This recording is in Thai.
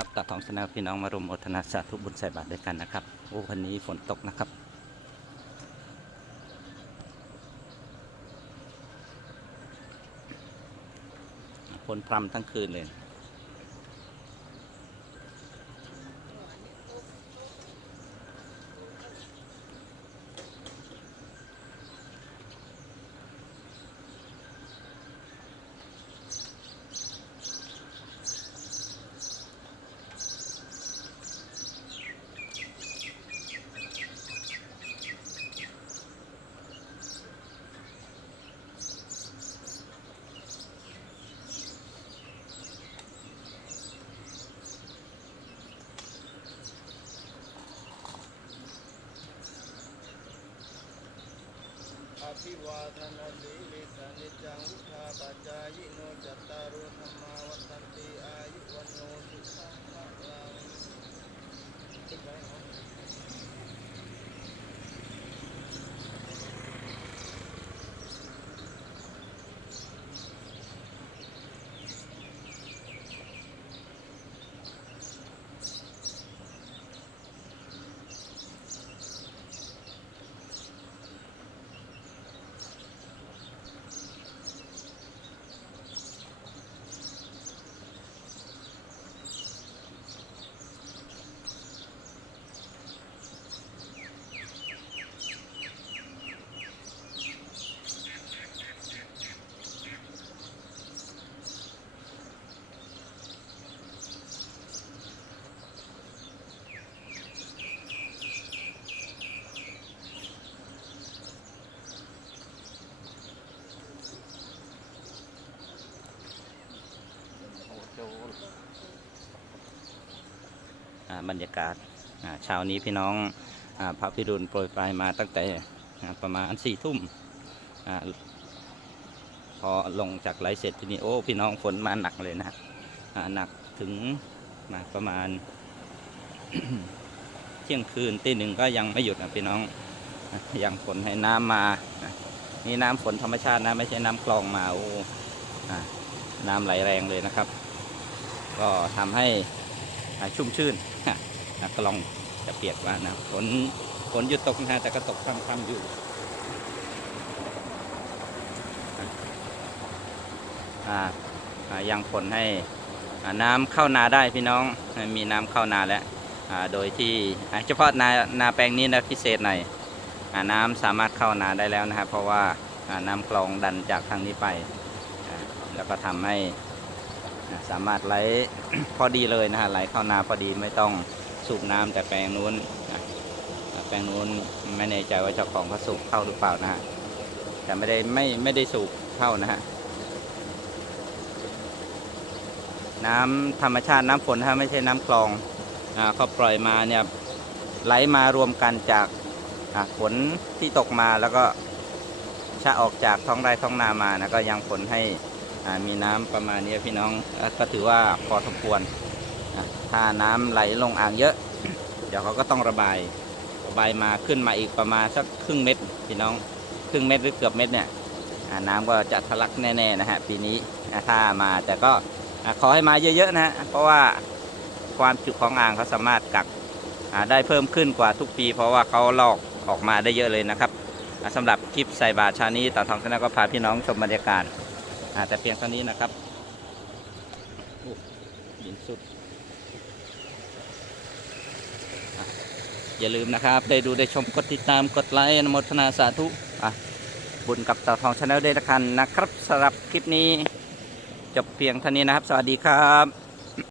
ครับตับทองชนะพี่น้องมารวมโมทนาสาธุบุญใส่บาตรด้วยกันนะครับโอ้วันนี้ฝนตกนะครับ ฝนพรำทั้งคืนเลย ภิวาทนาสีลิสานิจังวุธาปัจจายิโนจัตตารุธรรมาวัฏันติอายุวันโนสุขังภะลัง บรรยากาศอ่าเช้านี้พี่น้องอพระพิรุณโปรยปลายมาตั้งแต่ประมาณสี่ทุ่มอพอลงจากไลฟ์เสร็จที่นี่โอ้พี่น้องฝนมาหนักเลยนะหนักถึงมาประมาณเที่ยงคืนตีหนึ่งก็ยังไม่หยุดนะพี่น้องอยังฝนให้น้ำมานี่น้ำฝนธรรมชาตินะไม่ใช่น้ำคลองมาโอ้อน้ำไหลแรงเลยนะครับ ก็ทำให้ ชุ่มชื่นนะก็ลองจะเปียกว่านะฝนฝนหยุดตกนะฮะแต่ก็ตกพรำๆอยู่ยังฝนให้น้ำเข้านาได้พี่น้องมีน้ำเข้านาแล้วโดยที่เฉพาะนานาแปลงนี้นะพิเศษหน่อยน้ำสามารถเข้านาได้แล้วนะครับเพราะว่าน้ำคลองดันจากทางนี้ไปแล้วก็ทำให้ สามารถไหลพอดีเลยนะฮะไหลเข้านาพอดีไม่ต้องสูบน้ำแต่แปลงนู้นแปลงนู้นไม่แน่ใจว่าเจ้าของเขาสูบเข้าหรือเปล่านะฮะแต่ไม่ได้ไม่ไม่ได้สูบเข้านะฮะน้ำธรรมชาติน้ำฝนถ้าไม่ใช่น้ำคลองอ่าเขาปล่อยมาเนี่ยไหลมารวมกันจากฝนที่ตกมาแล้วก็ชะออกจากท้องไร่ท้องนามานะก็ยังฝนให้ มีน้ำประมาณนี้พี่น้องก็ถือว่าพอสมควร ถ้าน้ำไหลลงอ่างเยอะ เดี๋ยวเขาก็ต้องระบายระบายมาขึ้นมาอีกประมาณสักครึ่งเม็ดพี่น้องครึ่งเม็ดหรือเกือบเม็ดเนี่ยน้ำก็จะทะลักแน่ๆนะฮะปีนี้ถ้ามาแต่ก็ขอให้มาเยอะๆนะเพราะว่าความจุของอ่างเขาสามารถกักได้เพิ่มขึ้นกว่าทุกปี เพราะว่าเขาลอกออกมาได้เยอะเลยนะครับสำหรับคลิปใส่บาตรชานี้ต่อทองชนะก็พาพี่น้องชมบรรยากาศ แต่เพียงเท่านี้นะครับหินสุด อย่าลืมนะครับ ได้ดูได้ชมกดติดตามกดไลค์นุโมทนาสาธุอะบุญกับเต่าทองชาแนลได้ละกันนะครับสำหรับคลิปนี้ จบเพียงเท่านี้นะครับ สวัสดีครับ